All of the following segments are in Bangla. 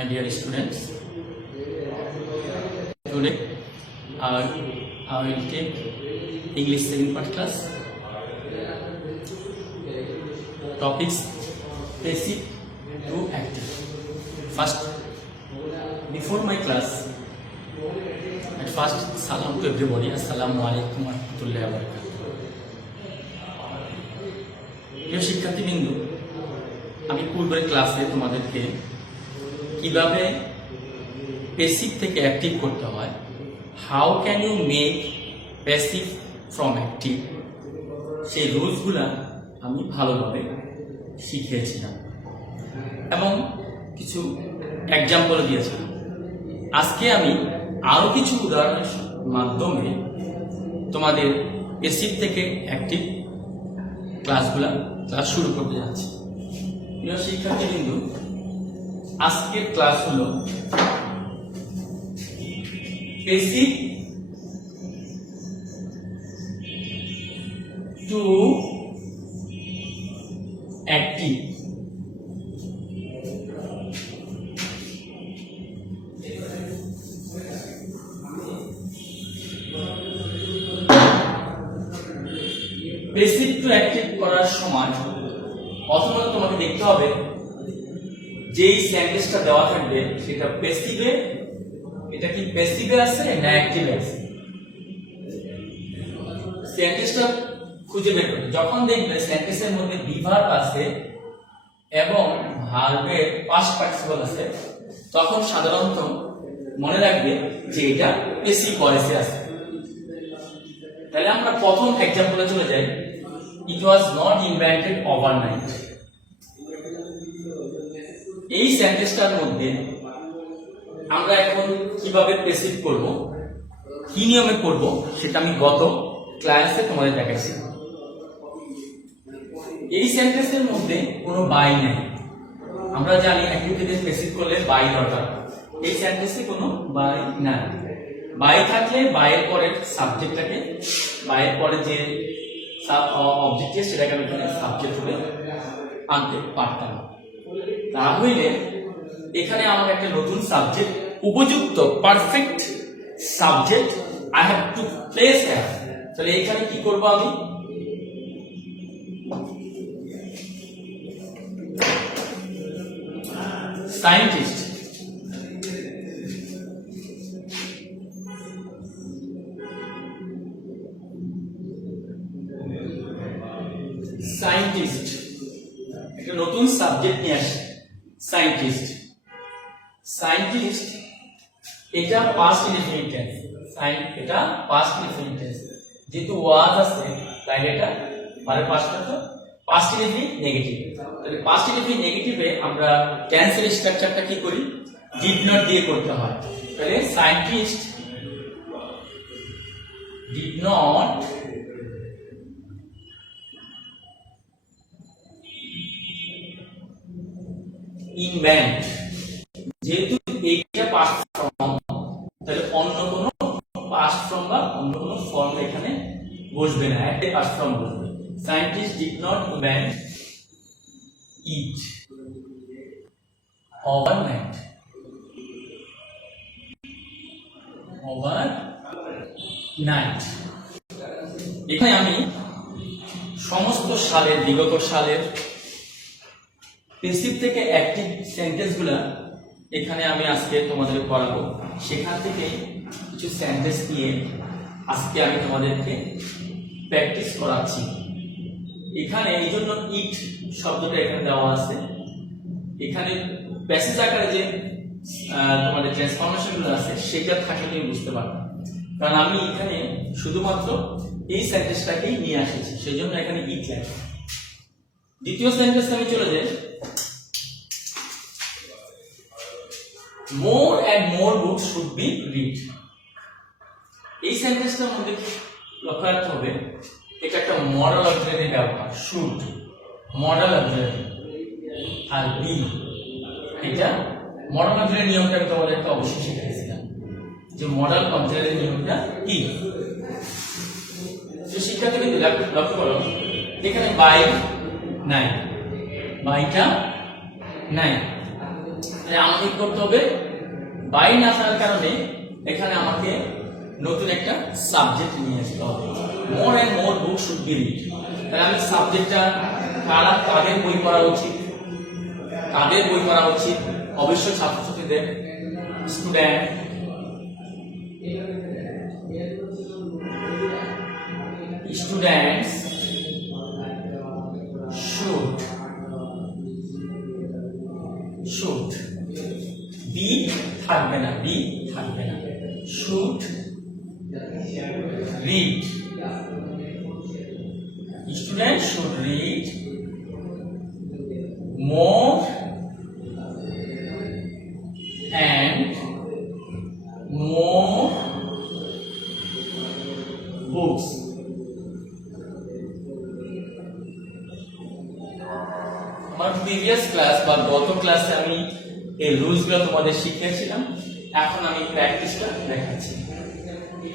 my dear students. Today I will take English 7 part class. Topics passive to active. First, before my class, at first, salam to everybody. Assalamu alaikum wa rahmatullahi wa barakatuh. প্রিয় শিক্ষার্থীবৃন্দ, আমি পূর্বের ক্লাসে তোমাদেরকে কিভাবে প্যাসিভ থেকে অ্যাক্টিভ করতে হয়, how can you make passive from active, সেই রুলসগুলা আমি ভালোভাবে শিখিয়েছিলাম এবং কিছু এক্সাম্পল দিয়েছিলাম। আজকে আমি আরো কিছু উদাহরণের মাধ্যমে তোমাদের প্যাসিভ থেকে অ্যাক্টিভ ক্লাস শুরু করতে যাচ্ছি। প্রিয় শিক্ষার্থীবৃন্দ, আজকের ক্লাস হলো passive to active. Passive to active করার সময় প্রথমত তোমাকে দেখতে হবে যেই সেন্টেন্সটা দেওয়া থাকবে সেটা প্যাসিভে, এটা কি প্যাসিভে আছে না অ্যাক্টিভে আছে, সেন্টেন্সটা খুঁজে বের করবে। যখন দেখবে সেন্টেন্সের মধ্যে বি ভার্ব আছে এবং ভার্বের পাস্ট পার্টিসিপল আছে, তখন সাধারণত মনে রাখবে যে এটা প্যাসিভ ভয়েসে আছে। তাহলে আমরা প্রথম এক্সাম্পলে চলে যাই। ইট ওয়াজ নট ইনভেন্টেড ওভারনাইট। এই সেন্টেন্সটার মধ্যে আমরা এখন কিভাবে প্যাসিভ করব, কি নিয়মে করব, সেটা আমি গত ক্লাসে তোমাদের দেখাইছি। এই সেন্টেন্সের মধ্যে কোনো বাই নেই। আমরা জানি অ্যাক্টিভিটিতে প্যাসিভ করলে বাই দরকার। এই সেন্টেন্সে কোনো বাই নাই। বাই থাকলে বাইয়ের পরের সাবজেক্টটাকে, বাইয়ের পরে যে অবজেক্ট সেটাকে আমি এখানে সাবজেক্ট রূপে আনতে পারতাম। তা হইলে এখানে আমার একটা নতুন সাবজেক্ট, উপযুক্ত perfect subject I have to place here. তাহলে এখানে কি করব আমি, সায়েন্টিস্ট। সায়েন্টিস্ট একটা নতুন সাবজেক্ট নিয়ে আসে, সায়েন্টিস্ট। সায়েন্টিস্ট এটা পাস্ট ইনডিফিনিট টেন্স, এটা পাস্ট ইনডিফিনিট টেন্স। যেহেতু ওয়াজ আছে তাই এটা মানে পাস্ট ইনডিফিনিট নেগেটিভ। তাহলে পাস্ট ইনডিফিনিট নেগেটিভে আমরা টেন্সের স্ট্রাকচারটা কি করি, ডিড নট দিয়ে করতে হয়। তাহলে সায়েন্টিস্ট ডিড নট ইনভেন্ট। যেহেতু এইটা পাস্ট ফর্ম, তাহলে অন্য কোনো পাস্ট ফর্ম বা অন্য কোনো ফর্ম এখানে বসবে না, একটাই পাস্ট ফর্ম বসবে। Scientist did not invent it overnight. Overnight এখানে আমি সমস্ত সালের, বিগত সালের প্যাসিভ থেকে অ্যাক্টিভ সেন্টেন্সগুলো এখানে আমি আজকে তোমাদের পড়াবো। সেখান থেকে কিছু সেন্টেন্স নিয়ে আজকে আমি তোমাদেরকে প্র্যাকটিস করাচ্ছি। এখানে এই জন্য ইট শব্দটা এখানে দেওয়া আছে। এখানে প্যাসেজ আকারে যে তোমাদের ট্রান্সফরমেশনগুলো আছে সেটা থাকলে তুমি বুঝতে পারবে, কারণ আমি এখানে শুধুমাত্র এই সেন্টেন্সটাকেই নিয়ে আসছি, সেই জন্য এখানে ইট লাগে। দ্বিতীয় সেন্টেন্স আমি চলে যাই। More and more books should be read. এই সেন্টেন্সটার মধ্যে লক্ষ্য রাখতে হবে এটা একটা মডেল অক্সিলারি ব্যবহার, শুড মডেল অক্সিলারি, আর বি এটা মডেল অক্সিলারি নিয়মটা আমি তোমাদেরকে অবশ্যই শিখিয়েছিলাম যে মডেল অক্সিলারি নিয়মটা কি। তো শিক্ষার্থীবৃন্দ লক্ষ্য করো এখানে বাই নাই, বাইটা নাই। তাহলে আমাকে কি করতে হবে, বাই না থাকার কারণে এখানে আমাকে নতুন একটা সাবজেক্ট নিয়ে আসতে হবে। More and more book should be read. তাহলে আমি সাবজেক্টটা কাদের বই পড়া উচিত, কাদের বই পড়া উচিত, অবশ্যই ছাত্রছাত্রীদের, স্টুডেন্ট, students should be থাকবে না, be থাকবে না, should read, students should read more and more books. আমার প্রিভিয়াস ক্লাস বা গত ক্লাসে আমি এই রুলসগুলো তোমাদের শিখিয়েছিলাম, এখন আমি প্র্যাকটিসটা দেখাচ্ছি।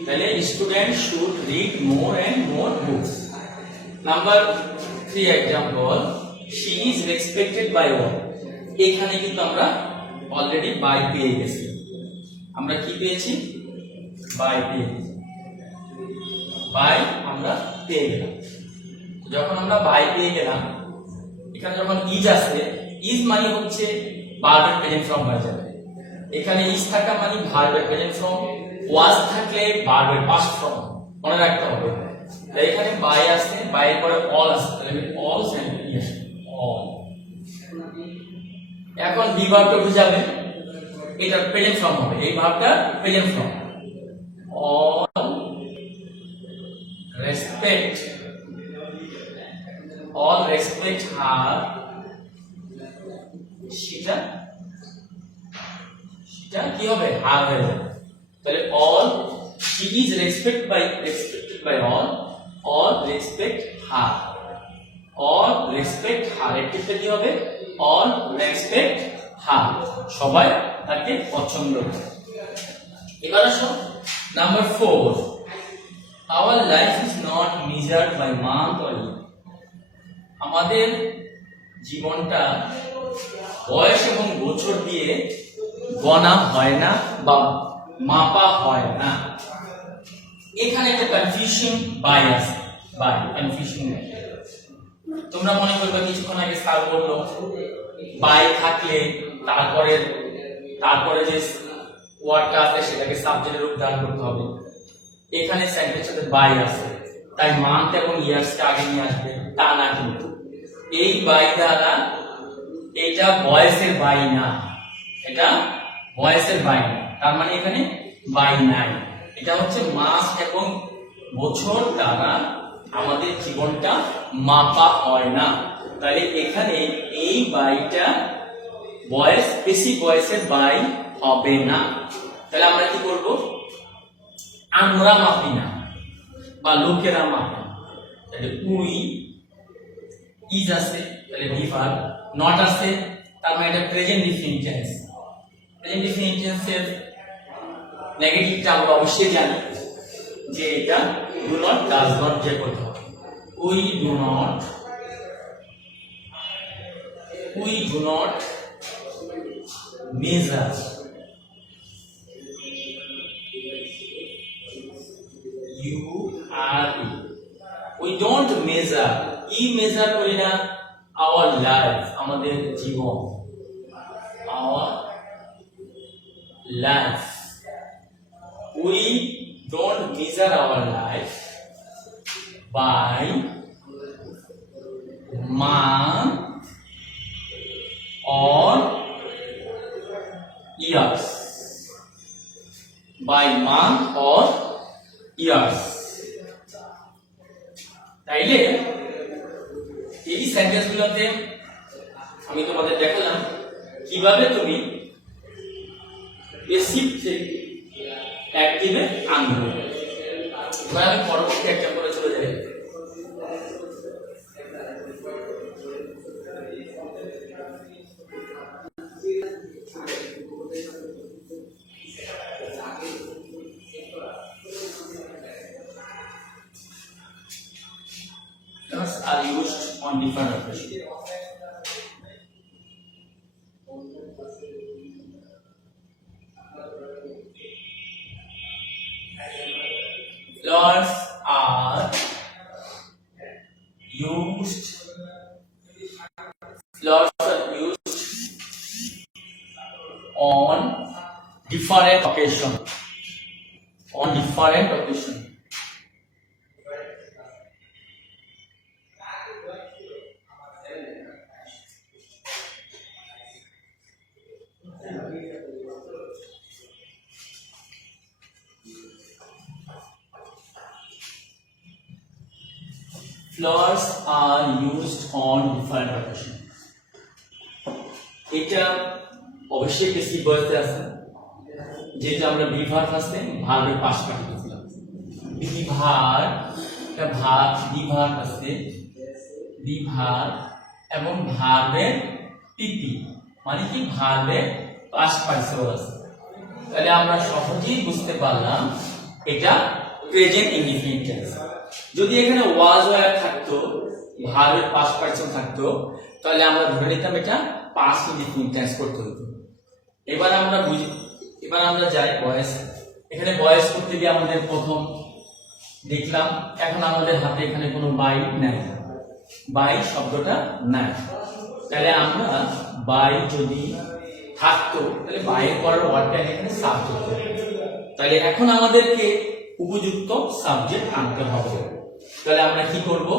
তাহলে student should read more and more books. Number 3 example, she is respected by all. এখানে কিন্তু আমরা অলরেডি বাই পেয়ে গেছি। আমরা কি পেয়েছি, বাই পেয়ে গেছি, বাই আমরা পেয়ে গেলাম। যখন আমরা বাই পেয়ে গেলাম, এখানে যখন ইজ আসে, ইজ মানে হচ্ছে ভার্বের প্রেজেন্ট ফর্ম হয়ে যাবে। এখানে ইজ থাকা মানে ভার্বের প্রেজেন্ট ফর্ম, ওয়াজ থাকলে ভার্বের পাস্ট ফর্ম, মনে রাখতে হবে। তাই এখানে বাই আসে, বাই এর পরে অল আসে, তাহলে অল সেন্টেন্স অল। এখন বি ভার্বটা উঠে যাবে, এটা প্রেজেন্ট ফর্ম হবে, এই ভার্বটা present form. All respect, all respect her, সেটা কি হবে, হার হয়ে যাবে। তাহলে all she is respected by all respect her, all respect her, এক্ষেত্রে কি হবে, all respect her, সবাই তাকে পছন্দ করে। এবার আসো number 4, our life is not measured by month or year। আমাদের জীবনটা বয়স এবং বছর দিয়ে গণা হয় না বা মাপা হয় না। এখানে একটা কনফিউশন বাই আছে, বাই কনফিউশন। তোমরা মনে করবে কিছুক্ষণ আগে স্যার বললো বাই থাকলে তারপরে যে ওয়ার্ডটা আছে সেটাকে সাবজেক্টের রূপ দান করতে হবে। এখানে সেন্টেন্সে বাই আছে, তাই মান্থ এবং ইয়ার্সকে আগে নিয়ে আসবে, তা না। কিন্তু এই বাই দ্বারা এটা ভয়েসের বাই না, এটা ভয়েসের বাই না, তার মানে এখানে বাই নাই। এটা হচ্ছে মাস এবং বছর দ্বারা আমাদের জীবনটা মাপা হয় না। তাহলে এখানে এই বাইটা ভয়েস, বেশি ভয়েসের বাই হবে না। তাহলে আমরা কি করব, আমরা মাপি না বা লোকেরা মাপে। তাহলে উই, ইজ আছে, তাহলে বি ভার্ব, নট আছে, তার মানে এটা present definite tense. Present definite টেন্সের নেগেটিভটা আমরা অবশ্যই জানি যে এটা ডু নট, ডাজ নট যে করতে হবে। We do not measure, you are, we don't measure, measure করি না our life, আমাদের জীবন, our life, we don't measure our life by month or years, by month or years। তাইলে এই সেন্টেন্সগুলোতে আমি তোমাদের দেখালাম কিভাবে তুমি পেসিভ থেকে অ্যাক্টিভে আনবে। এবার আমি পরবর্তী এক্সাম্পলে চলে যাই। Are used on different occasions. flowers are used on different occasion. Flowers are used on different occasion. এটা অবশ্যই বেশি বলতে আছে যেটা আমরা বিভার ফার্স্টে ভার্বের পাশ কাটিয়েছিলাম। বিভার এটা বিভার আছে বিভার এবং ভার্বের পিপি মানে কি ভার্বের পাশ পার্টিসিপল আছে। তাহলে আমরা সহজেই বুঝতে পারলাম এটা প্রেজেন্ট ইনডিফিনিট টেন্স। যদি এখানে ওয়াজ ওয়্যার থাকতো ভার্বের পাস্ট পার্টিসিপল থাকতো তাহলে আমরা ধরে নিতাম এটা পাস্ট ইনডিফিনিট টেন্স করতে হতো। এবার আমরা যাই ভয়েস। এখানে ভয়েস করতে গিয়ে আমাদের প্রথম দেখলাম এখন আমাদের হাতে এখানে কোনো বাই নাই, বাই শব্দটা নাই। তাহলে আমরা বাই যদি থাকতো তাহলে বাইয়ের পরের ওয়ার্ডটা এখানে সাবজেক্ট। তাহলে এখন আমাদেরকে উপযুক্ত সাবজেক্ট আনতে হবে। তাহলে আমরা কি করব?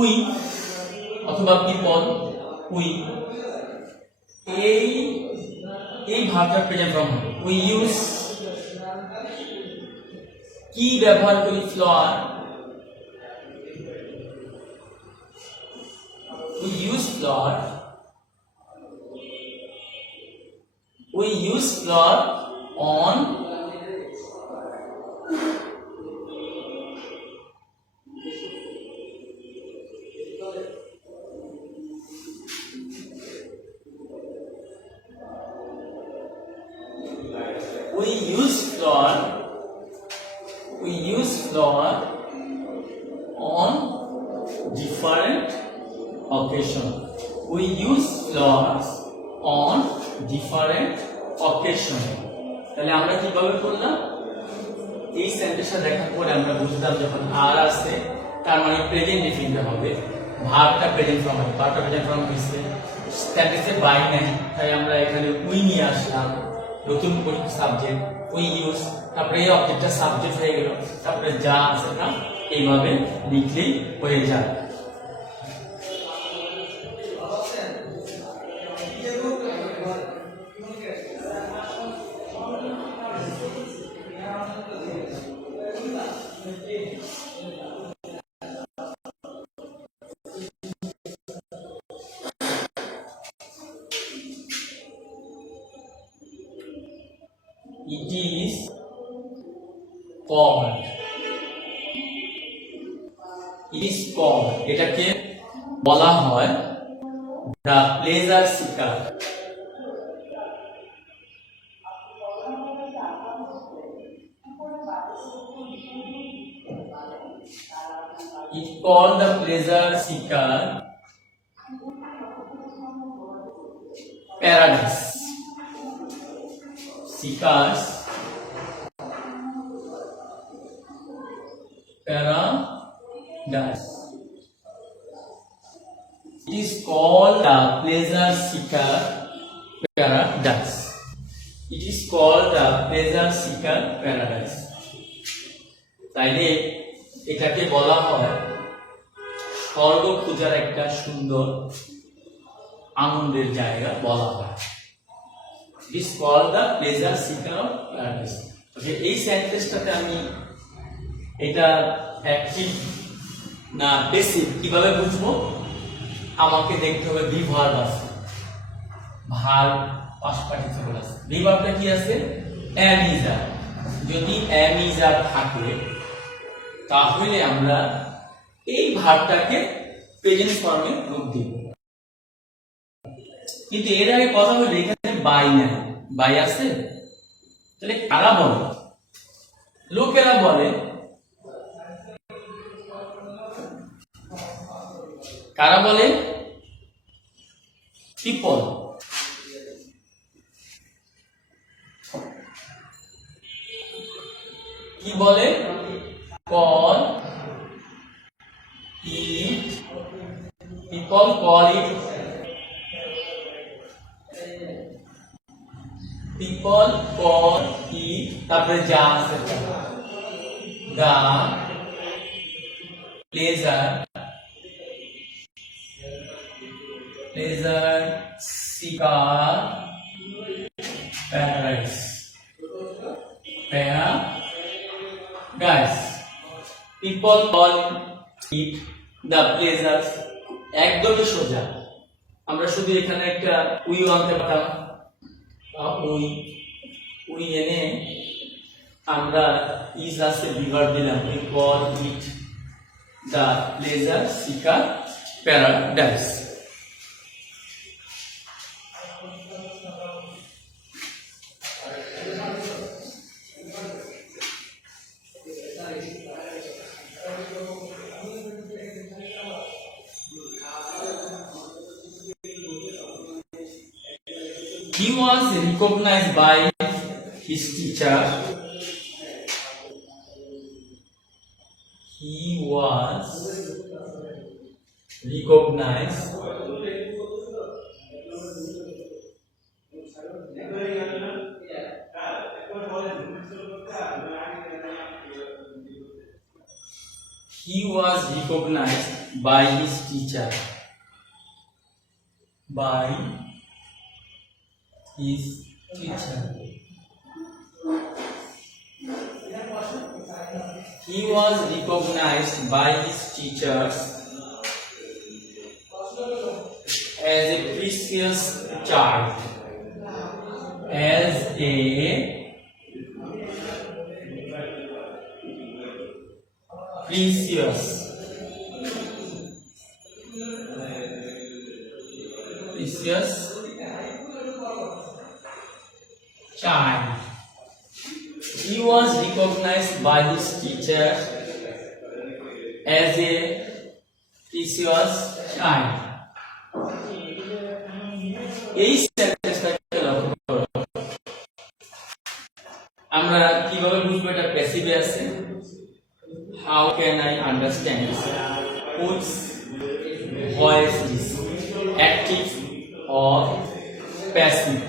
উই অথবা পিপল, উই এই ভার্বটা প্রেজেন্ট ফর্ম হবে। উই ইউজ কি ব্যবহার করি? Flower. We use flower. We use flower on we use flour on different occasion. We use flowers on different occasion. তাহলে আমরা কিভাবে করলাম? এই সেন্টেন্সটা দেখার পরে আমরা বুঝলাম যখন আর আসে তার মানে প্রেজেন্ট ডিফিনিট হবে, ভার্বটা প্রেজেন্ট ফর্ম হবে। ভার্বটা প্রেজেন্ট ফর্ম হইছে সেন্টেন্সে বাই নাই, তাই আমরা এখানে উই নিয়ে আসলাম নতুন করে সাবজেক্ট। উই ইউজ তারপরে এই অবজেক্টটা সাবজেক্ট হয়ে গেল, তারপরে যা আছে না এইভাবে লিখলেই হয়ে যায়। It is called. It is called. এটাকে বলা হয় the pleasure seeker. It called the pleasure seeker paradise. Seekers paradise. It is called the pleasure seeker paradise. It is called the pleasure seeker paradise. তাইলে এটাকে বলা হয় স্বর্গ খোঁজার একটা সুন্দর আনন্দের জায়গা বলা হয়। It is called the pleasure seeker of paradise. ওকে, এই সেন্টেন্সটাতে আমি এটা অ্যাক্টিভ না প্যাসিভ কিভাবে বুঝবো? আমাকে দেখতে হবে বি ভার্ব আছে, ভার্ব পাস্ট পার্টিসিপল আছে। বি ভার্বটা কি আছে? am is are। যদি am is are থাকে তাহলে আমরা এই ভার্বটাকে প্রেজেন্ট ফর্মে রূপ দিব। কিন্তু এর আগে কথা হলো এখানে বাই নাই, বাই আছে। তাহলে কারা বলে? লোকেরা বলে। কারা বলে? পিপল। কি বলে? call it, people call it, people call it, তারপরে যা আছে the pleasure seeker paradise, paradise, people call it the pleasures, একদমই সোজা। আমরা শুধু এখানে একটা উই আনতে পারতাম, উই এনে আমরা ইজ আছে বিভার দিলাম, we call it the pleasure seeker paradise. He was recognized by his teacher. He was recognized by his teacher. By his teacher. He was recognized by his teachers as a precious child. As a precious child. He was recognized by his teacher as a precious child. এই সেন্টেন্সটাকে লক্ষ্য করো, আমরা কিভাবে বুঝবো এটা প্যাসিভে আছে? How can I understand this? Whose voice is active or passive?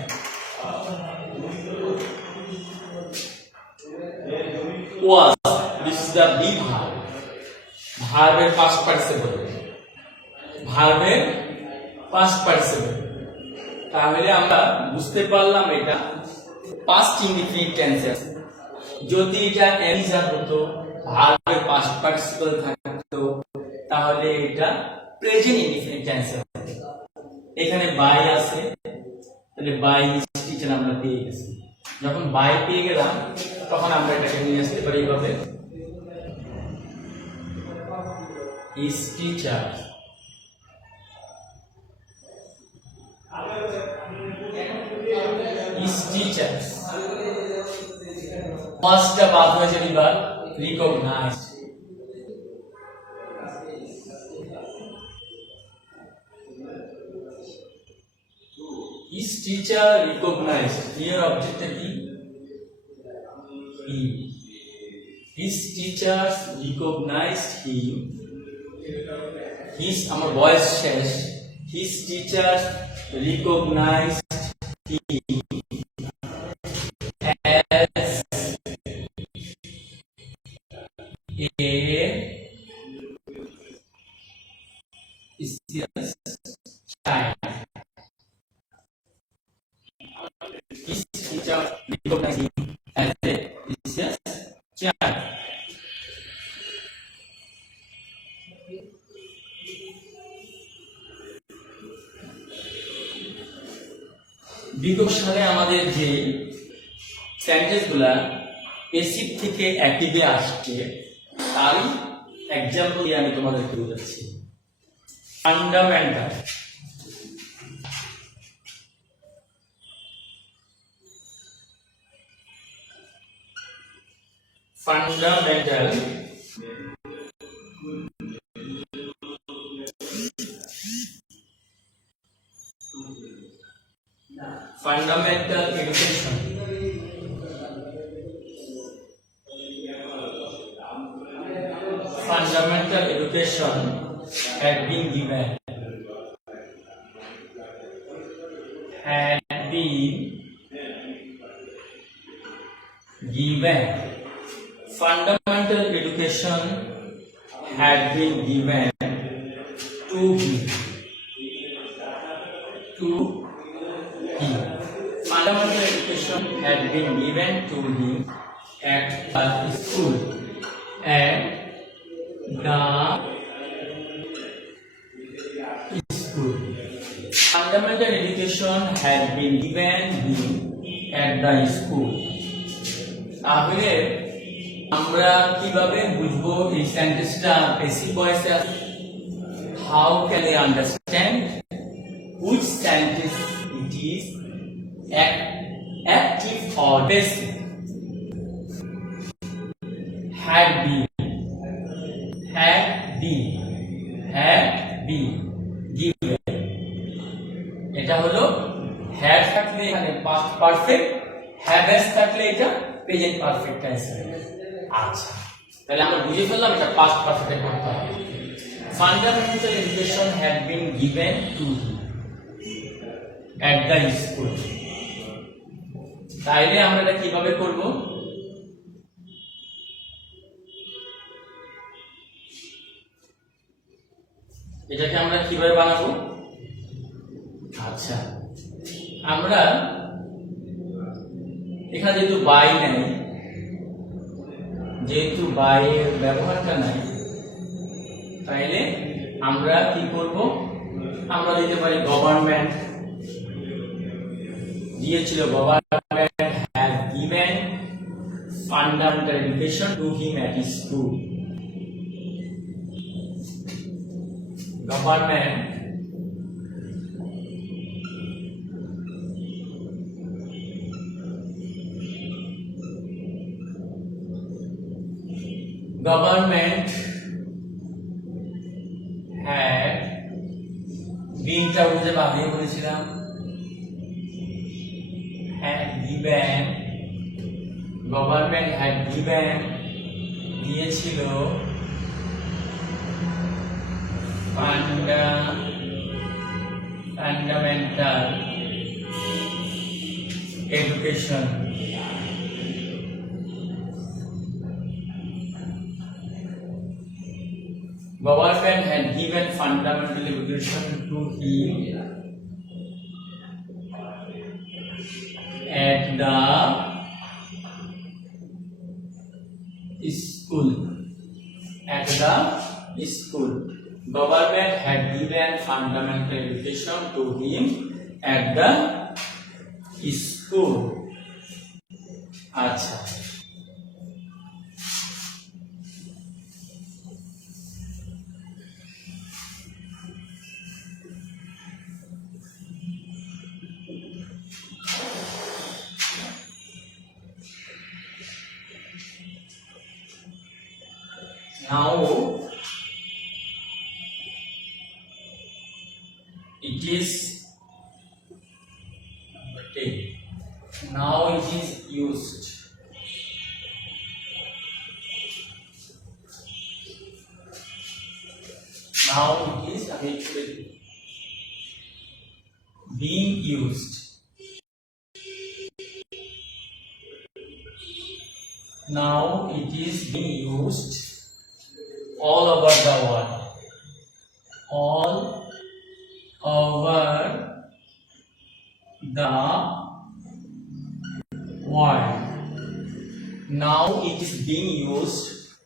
Was, this is the be verb. Verb এর past participle. Verb এর past participle. তাহলে আমরা বুঝতে পারলাম এটা past indefinite tense আছে। যদি এটা এলিজার হতো, verb এর past participle থাকতো, তাহলে এটা প্রেজেন্ট ইনডিফিনিট টেন্স হতো। এখানে বাই আছে, তাহলে বাই টিচার আমরা পেয়ে গেছি। যখন বাই পেয়ে গেলাম তখন আমরা এটাকে নিয়ে আসতে পারি এইভাবে, is teacher পাঁচটা বাদ হয়েছে এবার recognized, is teacher recognized, here object কি him, his teachers recognized him, his আমার ভয়েস শেষ, his teachers recognized him as a precious child. His teacher recognized him as a precious child. বিগত সালে আমাদের যে সেন্টেন্সগুলা প্যাসিভ থেকে অ্যাক্টিভে আসছে তারই এক্সাম্পল দিয়ে আমি তোমাদেরকে বোঝাচ্ছি। Fundamental, fundamental fundamental education, fundamental education had been given. Fundamental education had been given to him. Fundamental education had been given to him at the school. At the school. Fundamental education had been given him at the school. তাহলে আমরা কিভাবে বুঝবো এই সেন্টেন্সটা বেসিক ভয়েসে আছে? How can I understand which sentence it is active or passive? Had been given. এটা হলো had থাকলে এখানে past perfect, have has থাকলে এটা প্রেজেন্ট পারফেক্ট টেন্স। আচ্ছা, তাহলে আমরা বুঝে ফেললাম এটা পাস্ট পারফেক্টে করতে হবে। Fundamental education had been given to him at the school. তাইলে আমরা এটা কিভাবে করব? এটাকে আমরা কিভাবে বানাবো? আচ্ছা, আমরা এখানে যেহেতু বাই নাই, যেহেতু বাই এর ব্যবহারটা নাই, তাইলে আমরা কি করব? আমরা দিতে পারি গভর্নমেন্ট দিয়েছিল, government has given fundamental education to him at school. Government had বিনটা বুঝে বাদিয়ে বলেছিলাম, গভর্নমেন্ট had given দিয়েছিল fundamental education Government had given fundamental education to him at the school. At the school. Government had given fundamental education to him at the school. আচ্ছা, now it is used. Now it is actually being used. Now it is being used all over the world. All over the world. Now it is being used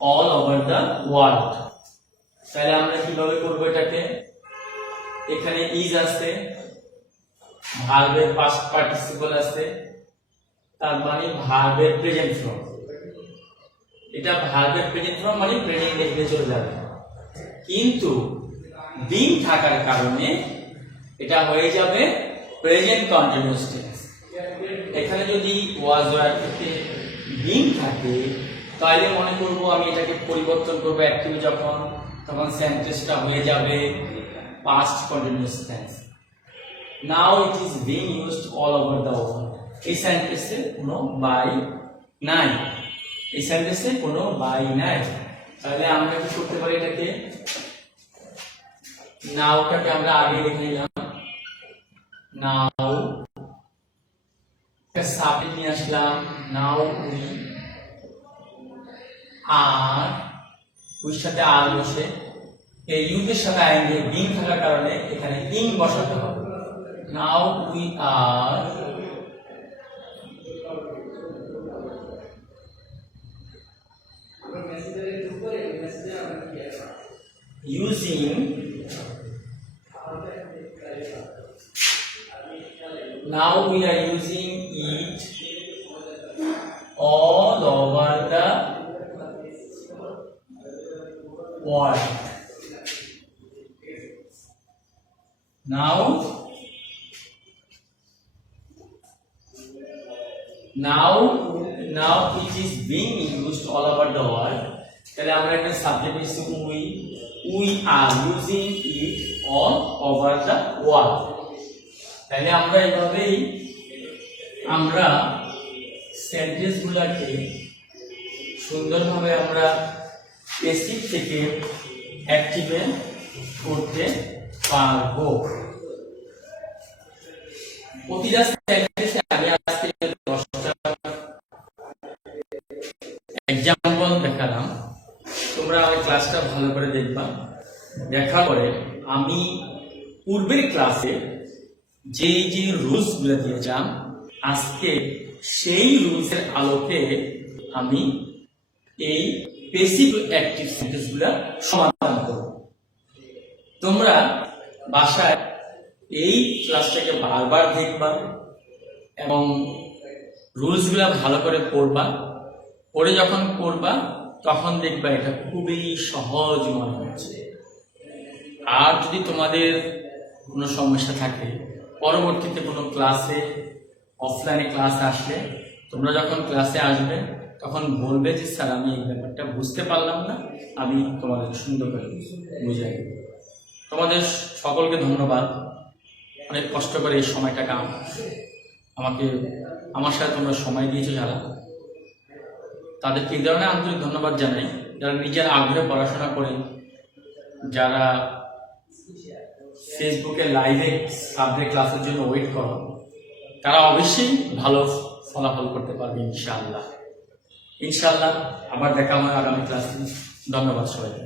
all over the world. তাহলে আমরা কিভাবে করব এটাকে? এখানে ইজ আছে, ভার্বের পাস্ট পার্টিসিপল আছে, তার মানে ভার্বের প্রেজেন্ট ফর্ম। এটা ভার্বের প্রেজেন্ট ফর্ম মানে প্রেজেন্ট টেন্সে চলে যাবে, কিন্তু বিং থাকার কারণে এটা হয়ে যাবে প্রেজেন্ট কন্টিনিউয়াস টেন্স। এখানে যদি ওয়াজ ওয়ার থেকে বিং থাকে তাহলে মনে করব আমি এটাকে পরিবর্তন করব অ্যাক্টিভ যখন, তখন সেন্টেন্সটা হয়ে যাবে past continuous tense. Now it is being used all over the world. এই সেন্টেন্সে কোনো বাই নাই, এই সেন্টেন্সে কোনো বাই নাই, তাহলে আমরা কি করতে পারি এটাকে, নাওটাকে আমরা আগে লিখে নিলাম, নাও সাবজেক্ট নিয়ে আসলাম, নাও উই আর উইর সাথে আর বসে, এই ইউজের সাথে আইএনজি বিং থাকার কারণে এখানে ইং বসাতে হবে। Now we are using now we are using it all over the world. Now it is being used all over the world. তাহলে আমরা এখানে সাবজেক্ট হিসেবে we are using it all over the world. তাহলে আমরা এইভাবেই আমরা সেন্টেন্স গুলাকে সুন্দরভাবে আমরা প্যাসিভ থেকে অ্যাক্টিভে করতে পারবো। প্রতিটা সেন্টেন্সে আমি আজকে 10টা এক্সাম্পল দেখালাম, তোমরা আমার ক্লাসটা ভালো করে দেখবা। দেখার পরে আমি পূর্বের ক্লাসে যে রুলস গুলো দিয়েছিলাম আজকে সেই রুলসের আলোকে আমি এই প্যাসিভ অ্যাক্টিভ সেন্টেন্স গুলা সমাধান করব। তোমরা বাসায় এই ক্লাসটাকে বারবার দেখবা এবং রুলস গুলা ভালো করে পড়বা। পড়ে যখন পড়বা তখন দেখবা এটা খুবই সহজ মনে হচ্ছে। আর যদি তোমাদের কোনো সমস্যা থাকে পরবর্তীতে কোনো ক্লাসে অফলাইনে ক্লাস আসলে তোমরা যখন ক্লাসে আসবে তখন বলবে যে স্যার আমি এই ব্যাপারটা বুঝতে পারলাম না, আমি তোমাদের সুন্দর করে বুঝাই দেব। তোমাদের সকলকে ধন্যবাদ, অনেক কষ্ট করে এই সময়টাকে আমার সাথে তোমরা সময় দিয়েছো যারা, তাদেরকে এই ধরনের আন্তরিক ধন্যবাদ জানাই। যারা নিজের আগ্রহে পড়াশোনা করে, যারা ফেসবুকে লাইভে সাবজেক্ট ক্লাসের জন্য ওয়েট করো, তারা অবশ্যই ভালো ফলাফল করতে পারবে ইনশাআল্লাহ। আবার দেখা হয় আগামী ক্লাসে। ধন্যবাদ সবাইকে।